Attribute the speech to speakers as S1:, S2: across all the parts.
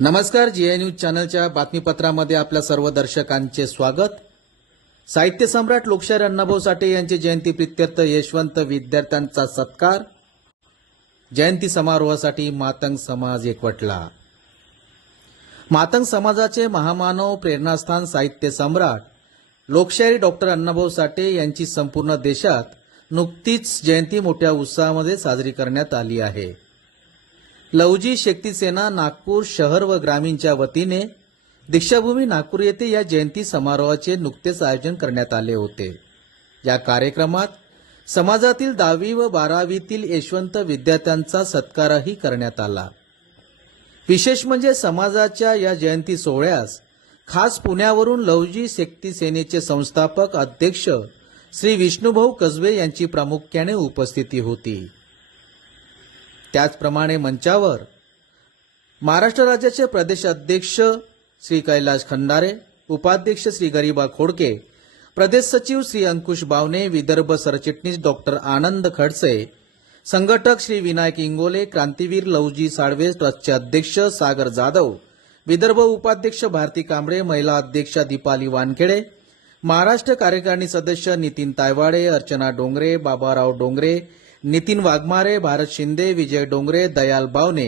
S1: नमस्कार जी न्यूज चॅनलच्या बातमीपत्रामध्ये आपल्या सर्व दर्शकांचे स्वागत. साहित्य सम्राट लोकशाहीर अण्णाभाऊ साठे यांची जयंती प्रित्यर्थ यशवंत विद्यार्थ्यांचा सत्कार. जयंती समारोहासाठी मातंग समाज एकवटला. मातंग समाजाचे महामानव प्रेरणास्थान साहित्य सम्राट लोकशाहीर डॉक्टर अण्णाभाऊ साठे यांची संपूर्ण देशात नुकतीच जयंती मोठ्या उत्साहामध्ये साजरी करण्यात आली आहे. लवजी शक्ती सेना नागपूर शहर व ग्रामीणच्या वतीने दीक्षाभूमी नागपूर येथे या जयंती समारोहाचे नुकतेच आयोजन करण्यात आले होते. या कार्यक्रमात समाजातील दहावी व बारावीतील यशवंत विद्यार्थ्यांचा सत्कारही करण्यात आला. विशेष म्हणजे समाजाच्या या जयंती सोहळ्यास खास पुण्यावरून लवजी शक्ती सेनेचे संस्थापक अध्यक्ष श्री विष्णुभाऊ कसबे यांची प्रामुख्याने उपस्थिती होती. त्याचप्रमाणे मंचावर महाराष्ट्र राज्याचे प्रदेश अध्यक्ष श्री कैलास खंडारे उपाध्यक्ष श्री गरिबा खोडके प्रदेश सचिव श्री अंकुश बावने विदर्भ सरचिटणीस डॉक्टर आनंद खडसे संघटक श्री विनायक इंगोले क्रांतीवीर लवजी साळवे ट्रस्टचे अध्यक्ष सागर जाधव विदर्भ उपाध्यक्ष भारती कांबळे महिला अध्यक्षा दीपाली वानखेडे महाराष्ट्र कार्यकारिणी सदस्य नितीन तायवाडे अर्चना डोंगरे बाबाराव डोंगरे नितीन वाघमारे भारत शिंदे विजय डोंगरे दयाल बावने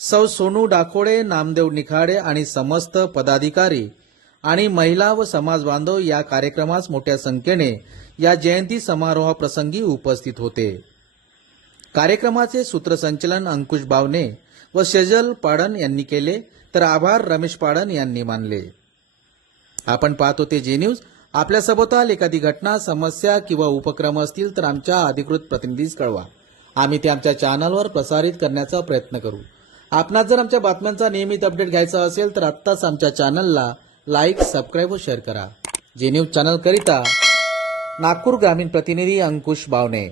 S1: सौ सोनू डाकोडे नामदेव निखाडे आणि समस्त पदाधिकारी आणि महिला व समाज बांधव या कार्यक्रमास मोठ्या संख्येने या जयंती समारोहाप्रसंगी उपस्थित होते. कार्यक्रमाचे सूत्रसंचलन अंकुश बावने व शेजल पाडण यांनी केले तर आभार रमेश पाडण यांनी मानले. आपण पाहत होते जे न्यूज आपल्या सभोवताल एखादी घटना समस्या किंवा उपक्रम असतील तर आमच्या अधिकृत प्रतिनिधीस कळवा. आम्ही ते आमच्या चॅनलवर प्रसारित करण्याचा प्रयत्न करू. आपणास जर आमच्या बातम्यांचा नियमित अपडेट घ्यायचा असेल तर आत्ताच आमच्या चॅनलला लाईक सबस्क्राईब व शेअर करा. जे न्यूज चॅनल करिता नागपूर ग्रामीण प्रतिनिधी अंकुश बावणे